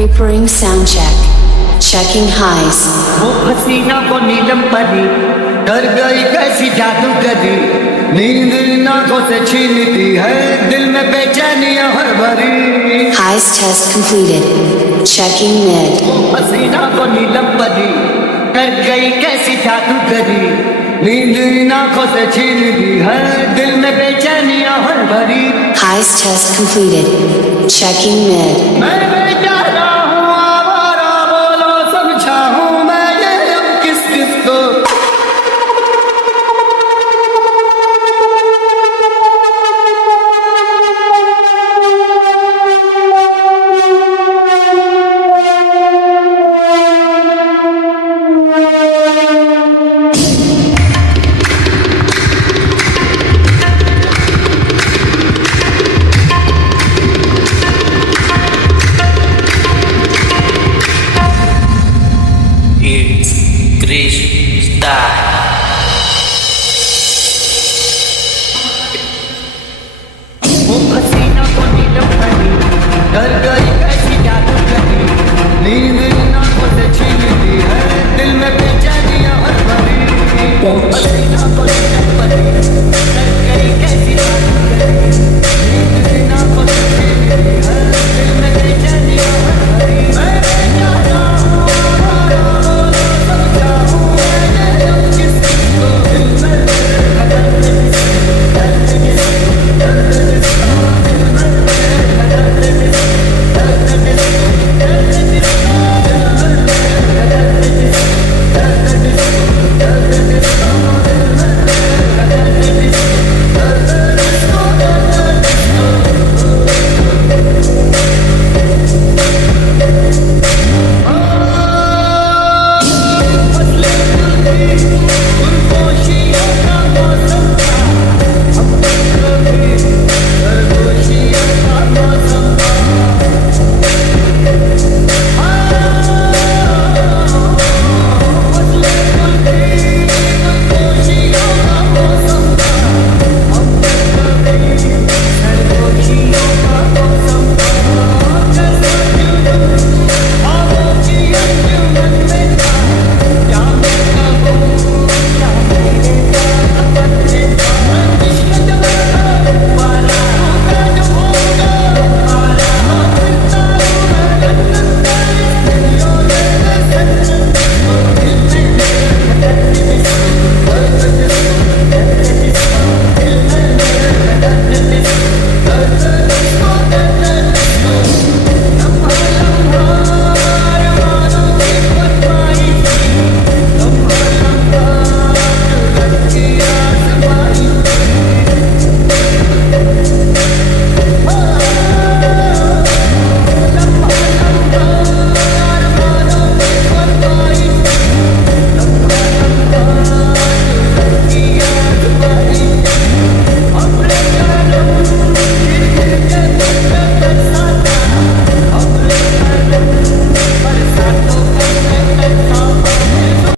Preparing sound check. Checking highs. वो हसीना को नीलम परी कर गई कैसी जादूगरी, नींद आंखों से छीनती है, दिल में बेचैनियां हर भरी। Highs test completed. Checking mid. वो हसीना को नीलम परी कर गई कैसी जादूगरी, नींद आंखों से छीनती है, दिल में बेचैनियां हर भरी। Highs test completed. Checking mid. मैं बेचारा हूँ आवारा, बोलो समझाऊं मैं ये अब किस किस को। It's Krish style.